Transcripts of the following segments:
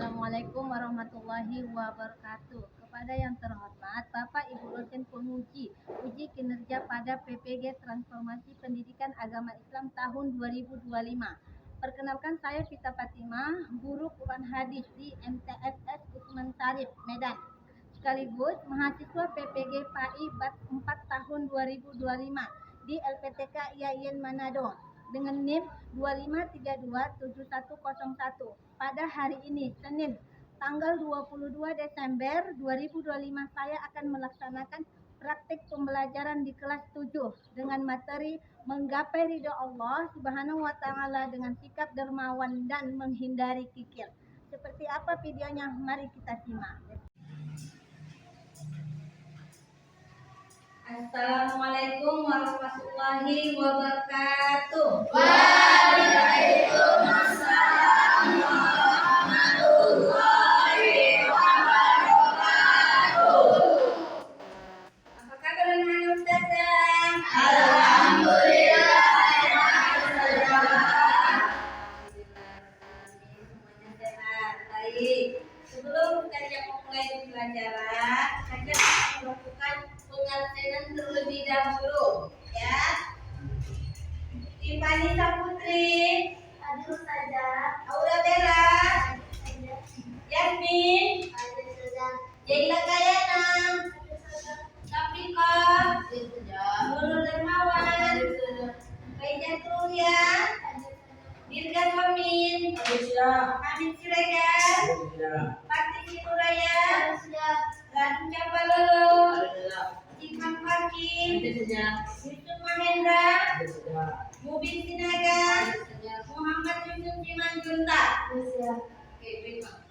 Assalamualaikum warahmatullahi wabarakatuh. Kepada yang terhormat Bapak Ibu dosen penguji uji kinerja pada PPG Transformasi Pendidikan Agama Islam tahun 2025. Perkenalkan, saya Vita Fatimah, guru Quran Hadis di MTSS Usman Sarif, Medan. Sekaligus mahasiswa PPG PAI BAT 4 tahun 2025 di LPTK IAIN Manado dengan NIM 25327101. Pada hari ini, Senin, tanggal 22 Desember 2025, saya akan melaksanakan praktik pembelajaran di kelas 7 dengan materi menggapai ridha Allah Subhanahu wa taala dengan sikap dermawan dan menghindari kikir. Seperti apa videonya? Mari kita simak. Assalamualaikum warahmatullahi wabarakatuh. Waalaikumsalam warahmatullahi wabarakatuh. Apa kabar anak-anak Ustazah? Alhamdulillah. Semuanya sehat. Baik. Sebelum kita mulai pembelajaran, saya akan melakukan pengabsenan terlebih dahulu, ya. Tiffany Saputri, hadir saja. Aura Bella, Yasmin, hadir saja. Jaila Kayana, Saprika, hadir saja. Nurul Dermawan, Faiza Tulia, Dirga Amin, hadir saja. Amin Siregar, Fatih Nuraya, hadir saja. Radu Cabalolo, Imam Hakim, Yusuf Mahendra, Mubin Sinaga, Muhammad Yusuf Simanjunta. Oke, baik Pak.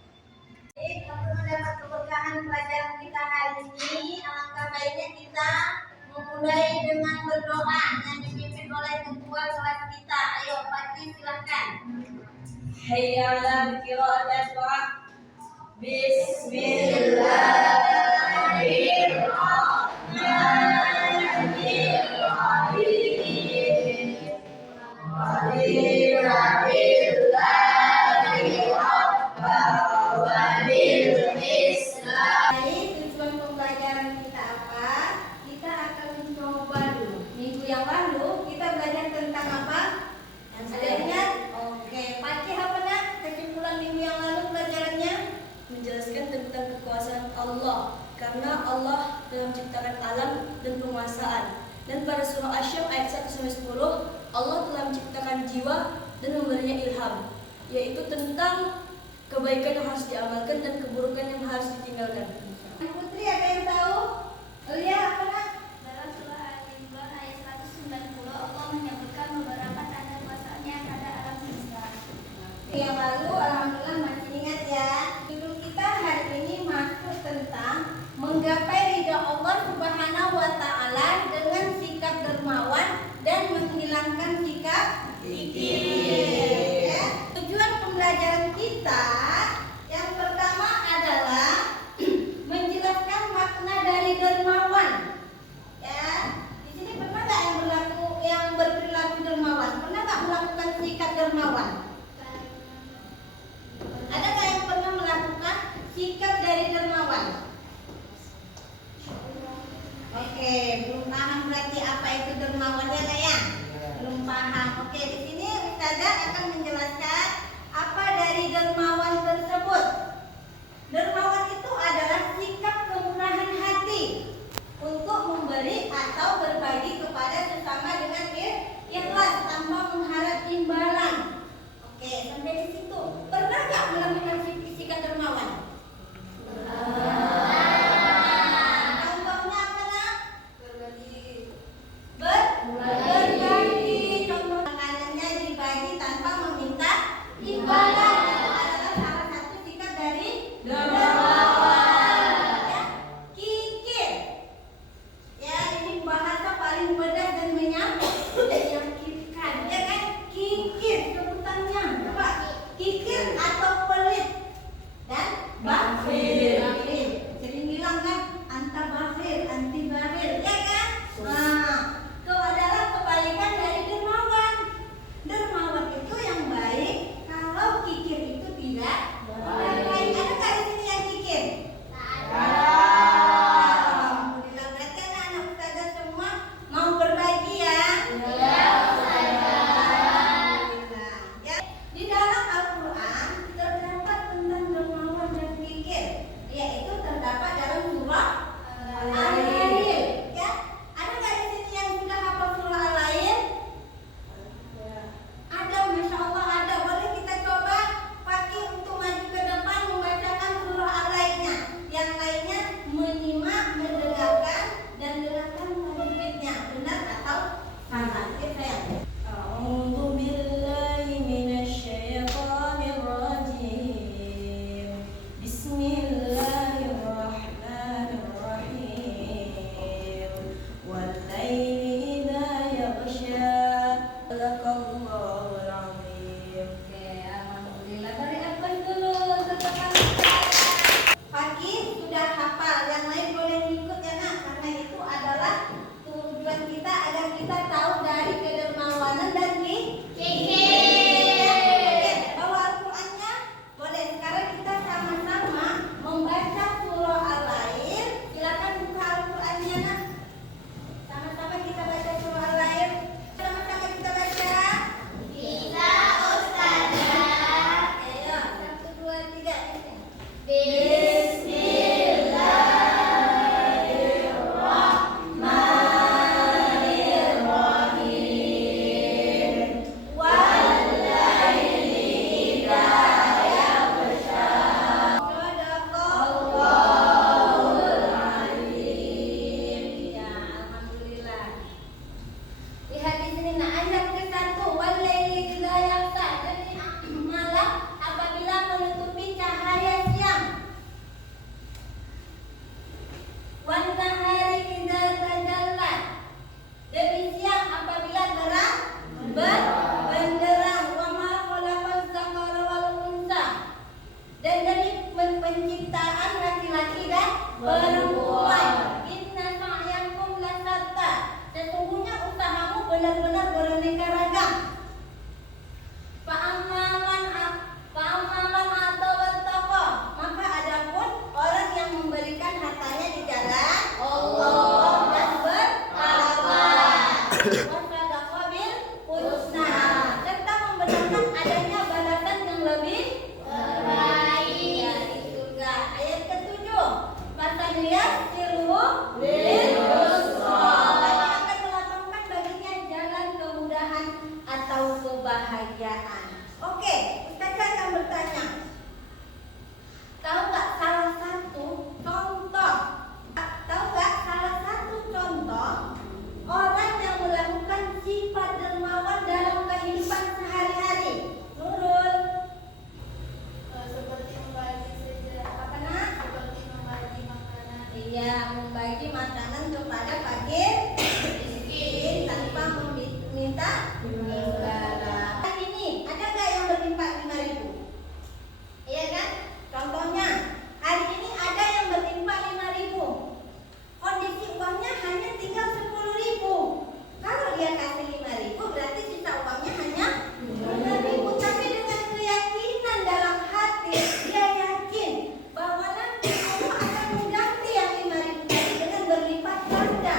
Untuk mendapat keberkahan pelajaran kita hari ini, alangkah baiknya kita memulai dengan berdoa yang dipimpin oleh ketua kelas kita. Ayo, Fatih, silakan. Hayya 'alal qira'ati doa. Tujuan pembelajaran kita apa? Kita akan mencoba dulu. Minggu yang lalu kita belajar tentang apa? Ada ingat? Oke, Pakih apa nak? Kesimpulan minggu yang lalu pelajarannya? Menjelaskan tentang kekuasaan Allah, karena Allah dalam menciptakan alam dan penguasaan. Dan pada surah Asy-Syams ayat 1-10, Allah telah menciptakan jiwa dan memberinya ilham, yaitu tentang kebaikan yang harus diamalkan dan keburukan yang harus ditinggalkan. Putri, ada yang tahu? Lia apa nak? Dalam surah Al-Imran ayat 190, Allah menyebutkan beberapa tanda kuasa-Nya pada alam semesta. Yang lalu alhamdulillah masih ingat ya. Judul kita hari ini masuk tentang menggapai ridha Allah Subhanahu wa taala dengan sikap dermawan dan menghilangkan sikap kikir. Ya. Tujuan pembelajaran kita yang pertama adalah menjelaskan makna dari dermawan. Ya, di sini pernah nggak yang berperilaku dermawan? Pernah nggak melakukan sikap dermawan? Ada nggak yang pernah melakukan sikap dari dermawan? Oke, belum paham berarti apa itu dermawannya nggak ya? Belum paham. Oke, di sini Ustazah akan menjelaskan apa dari dermawan tersebut. Dermawan itu adalah sikap kemurahan hati untuk memberi atau berbagi kepada sesama dengan ikhlas tanpa mengharap imbalan. Oke, sampai di situ. Pernah nggak melakukan sikap dermawan? Contohnya apa nak? Berbagi. Contoh makanannya dibagi tanpa meminta imbalan. Adalah penciptaan laki-laki dan perempuan. Inna sa'yakum lasatta. Sesungguhnya usahamu benar-benar beraneka ragam. Fa'amman atau wattaqa, maka adapun orang yang memberikan hartanya di jalan Allah dan bertakwa, wasadaqah bil husna, serta membenarkan adanya balasan yang lebih baik dari surga. Ayat ke-7, fasayassiruhu lil yusra, kami akan melapangkan baginya jalan kemudahan atau kebahagiaan. Oke, Ustazah akan bertanya, tahu nggak salah satu contoh orang yang melakukan sifat dermawan dalam kehidupan sehari-hari? Nurul. Seperti membagi saja. Apa nak? Seperti membagi makanan. Iya, membagi makanan kepada fakir miskin tanpa meminta imbalan. Hari ini ada nggak yang berlimpah 5.000? Iya kan? Contohnya, hari ini ada yang berlimpah 5.000. Kondisi uangnya hanya tinggal 10.000. Kalau dia kasih 5.000, berarti sisa uangnya hanya 3.000. Tapi dengan keyakinan dalam hati, dia yakin bahwa nanti Allah akan mengganti yang 5.000 tadi dengan berlipat ganda.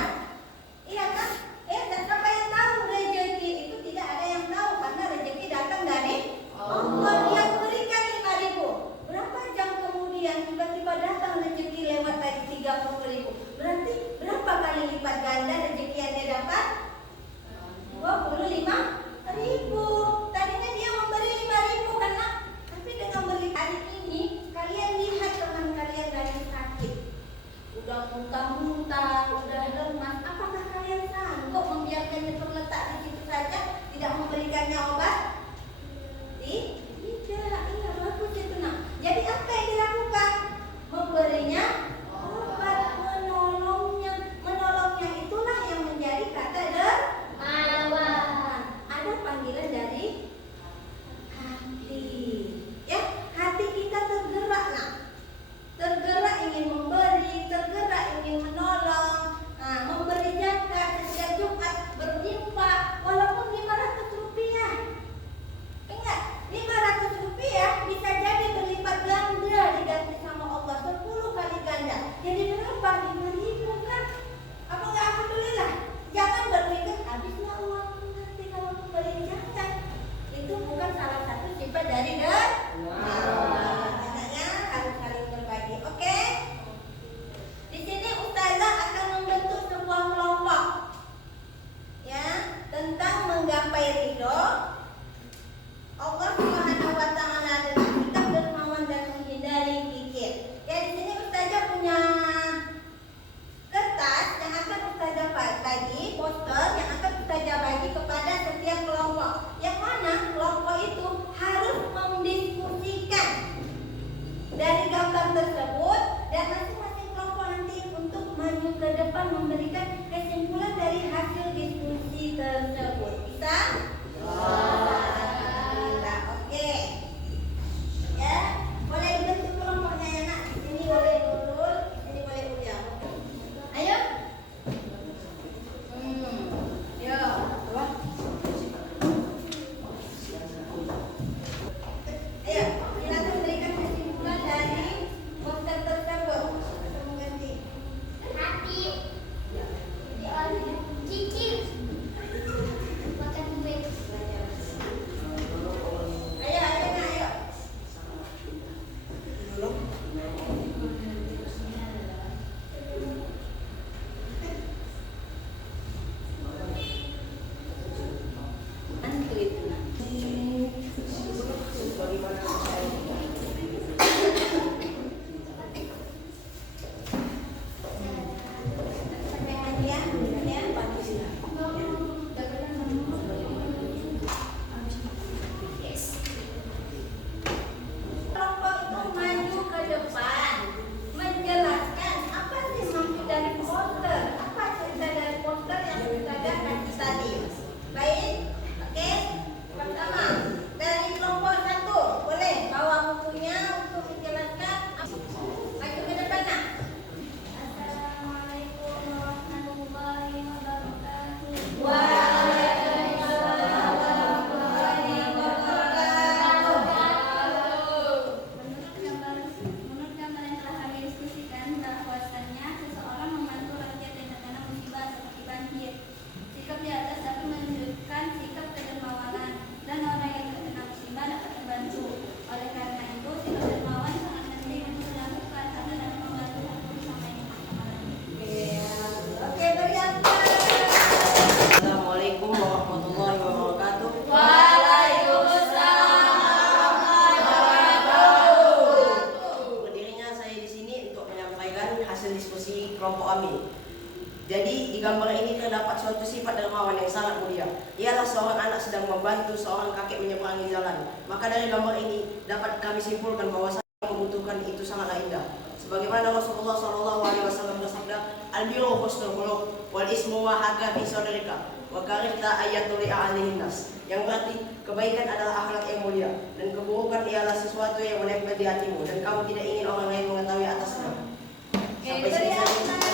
Iya kan? Dan siapa yang tahu rezeki itu? Tidak ada yang tahu, karena rezeki datang dari Allah. Dia berikan 5.000. Berapa jam kemudian tiba-tiba datang rezeki lewat lagi 30.000. Berarti berapa kali lipat ganda rezeki yang dia dapat? 25.000. Tadinya dia memberi 5.000 karena, tapi dengan beri hari ini kalian lihat teman kalian lagi sakit, udah muntah-muntah, udah lemas. Apakah kalian sanggup membiarkannya terletak di situ saja, tidak memberikannya obat? Tidak, iya bagus itu nak. Jadi apa yang dilakukan? Memberinya obat, menolongnya itulah yang menjadi kata dermawan. Ada panggilan dari hati, ya, hati kita tergerak nak, tergerak ingin memberi, tergerak ingin menolong. Memberi zakat setiap Jumat berlimpah walaupun 500 rupiah. Ingat, 500 rupiah bisa jadi berlipat ganda diganti sama Allah 10 kali ganda. Jadi berapa? 5.000 kan? Apa enggak? Alhamdulillah. Jangan berpikir habisnya uang nanti kalau memberi zakat. Itu bukan salah satu sifat dari dermawan. Makanya harus saling berbagi. Oke? Di sini Ustazah akan membentuk sebuah kelompok, ya, tentang menggapai ridho Allah Subhanahu wa Ta'ala dengan sikap dermawan dan menghindari kikir. Ya, di sini Ustazah punya kertas yang akan Ustazah bagi, poster yang akan Ustazah bagi kepada setiap kelompok. Yang mana kelompok itu harus mendiskusikan dari gambar tersebut, dan masing-masing kelompok nanti untuk maju ke depan memberikan kesimpulan dari hasil diskusi tersebut. Bisa? Alhamdulillah. Oke. Ya, boleh dibentuk kelompoknya ya nak. Di sini boleh Nurul, di sini boleh Ulia. Ayo. Yo. Ayo, silakan berikan kesimpulan dari poster tersebut. Mengganti. Hati. Cicit. Makan kue. kelompok Ami. Jadi di gambar ini terdapat suatu sifat dermawan yang sangat mulia. Ialah seorang anak sedang membantu seorang kakek menyeberangi jalan. Maka dari gambar ini dapat kami simpulkan bahwa membutuhkan itu sangatlah indah. Sebagaimana Rasulullah SAW bersabda, "Al-birru husnul khuluq wal ismu ma haka fi sadrika wa karihta ayatul alihin nas." Yang berarti kebaikan adalah akhlak yang mulia dan keburukan ialah sesuatu yang menempel di hatimu dan kamu tidak ingin orang lain mengetahui atasnya. Sampai sini saja.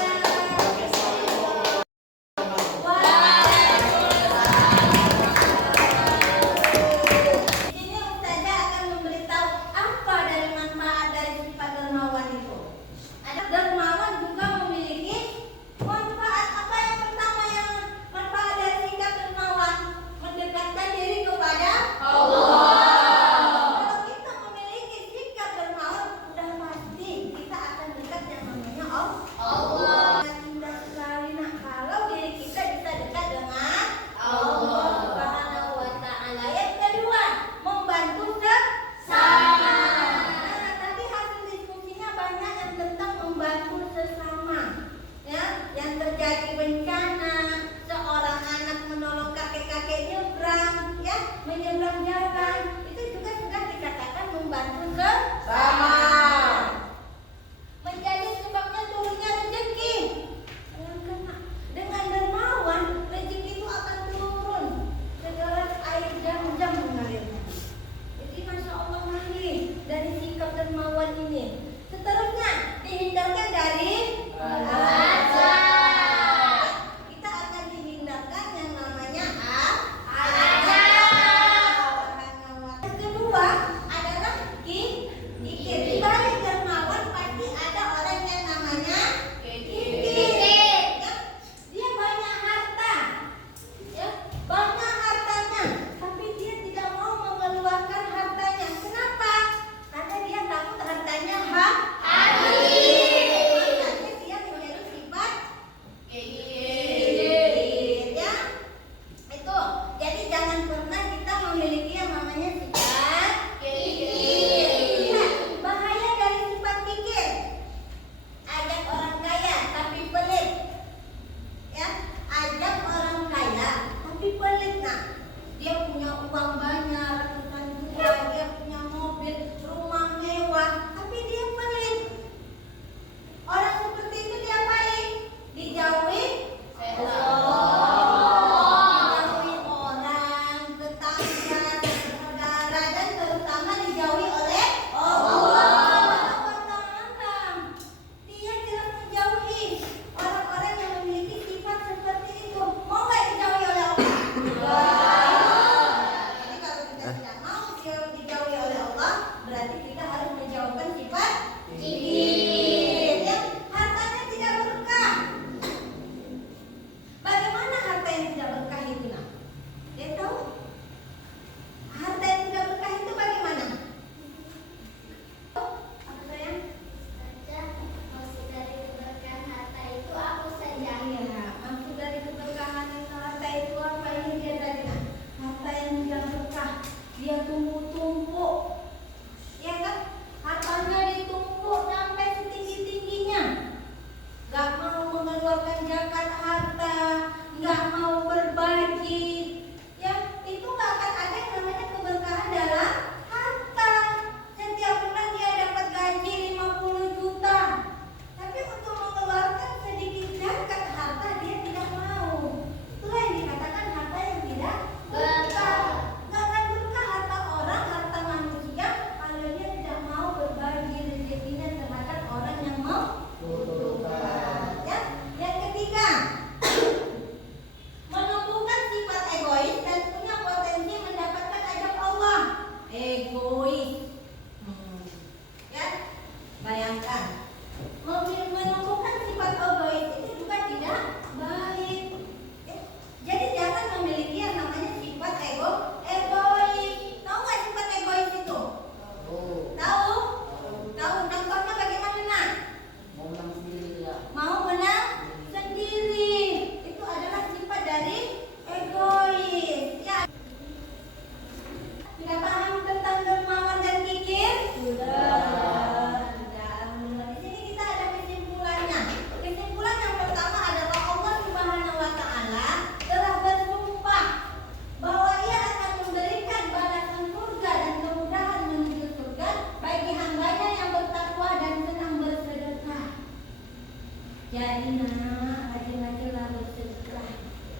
Jadi nak, rajin-rajinlah bersedekah.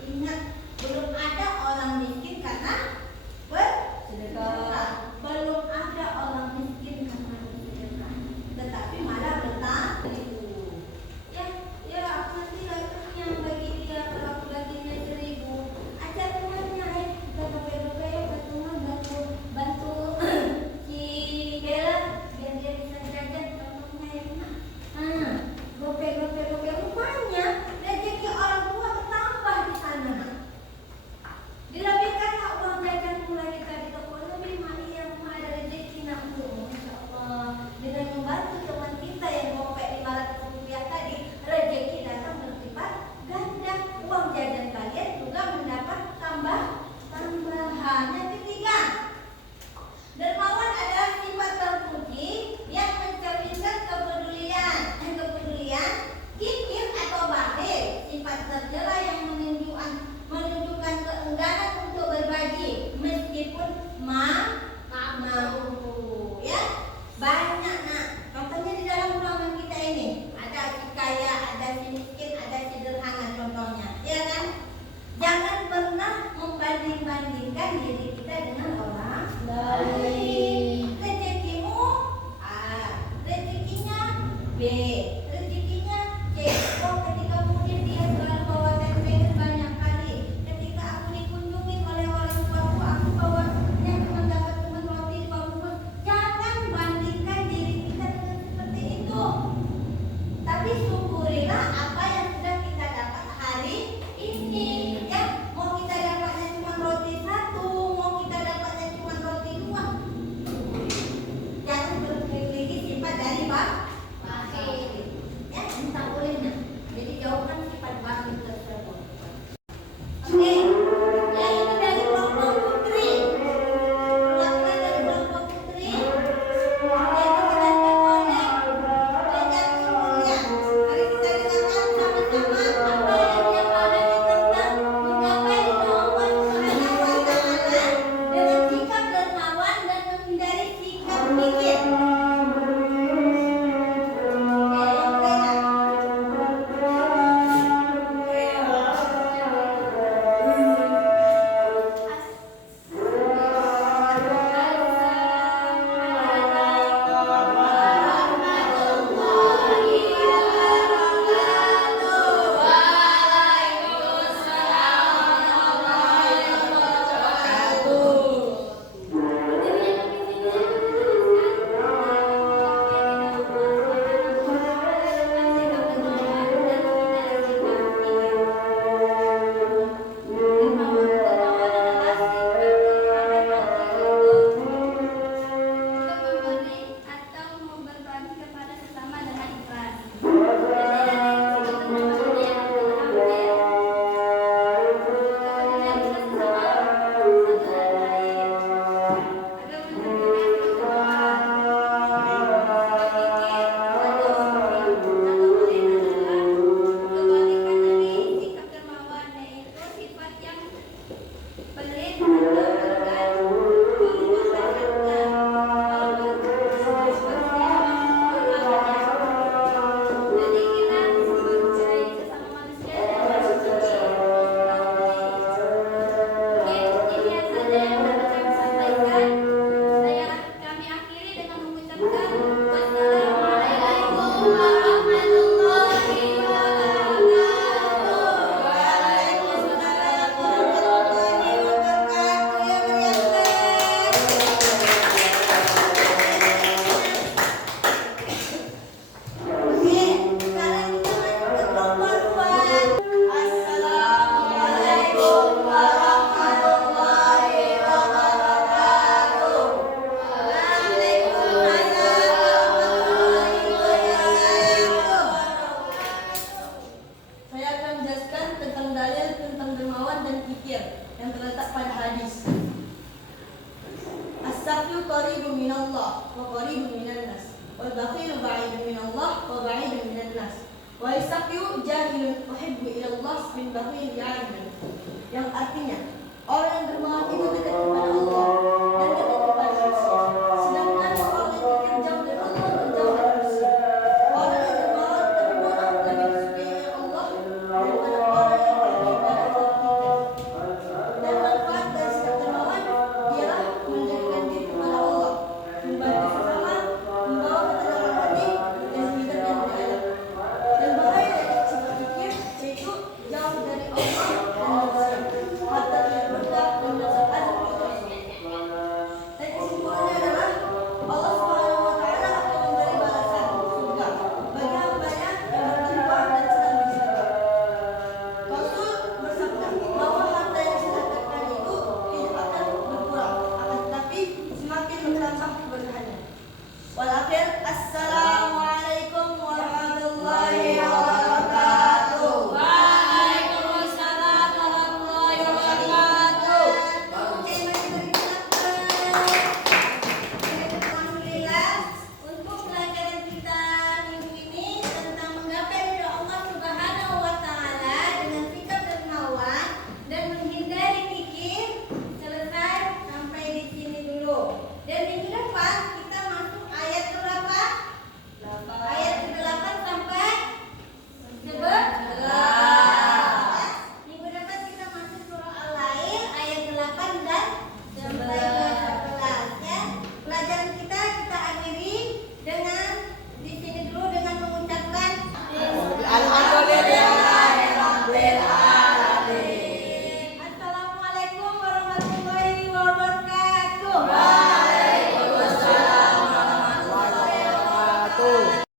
Ingat, belum ada orang miskin karena bersedekah. Belum ada orang miskin karena bersedekah. Tetapi malah bertambah. Ya, aku nanti yang bagi dia kalau aku baginya 1.000. Ajar temannya, kita dope-dope, bantu si Bella biar dia bisa jajan contohnya ya nak. Gope rupanya rezeki orang tua bertambah di sana. Dilebihkanlah uang jajan mulai kita di toko lebih yang ada rezeki nak tuh, masya Allah. Dengan membantu teman kita yang gope 500 rupiah tadi, rezeki datang berlipat ganda. Uang jajan kalian juga mendapat tambahan. Yang ketiga, dermawan adalah sifat terpuji yang mencerminkan kepedulian, kikir atau bakhil, sifat tercela yang menunjukkan keengganan untuk berbagi meskipun mampu. Ya, banyak nak. Contohnya di dalam ruangan kita ini ada si kaya, ada si miskin, ada si sederhana contohnya, ya kan? Jangan pernah membanding-bandingkan diri kita dengan orang lain. Rezekimu A, rezekinya B, rezekinya C. Oh, ketika kemudian dia selalu bawa tempe banyak kali. Ketika aku dikunjungi oleh orang tuaku, aku bawanya cuma dapat roti di bawah rumah. Jangan bandingkan diri kita dengan seperti itu. Tapi syukurilah apa yang sudah kita dapat hari ini. Ya, mau kita dapatnya cuma roti 1, mau kita dapatnya cuma roti 2. Jangan berpikir sifat dari bakhil. Ya, minta bolehnya. Jadi jauhkan sifat bakhil tersebut. Oke, yang ini dari kelompok putri. Perwakilan dari kelompok putri yaitu didampingi oleh Rejatul Mulia. Mari kita dengarkan sama-sama apa yang dia katakan tentang menggapai ridho Allah Subhanahu wa Ta'ala dengan sikap dermawan dan menghindari sikap mikir. Yang artinya orang yang dermawan itu dekat kepada Allah dan dekat kepada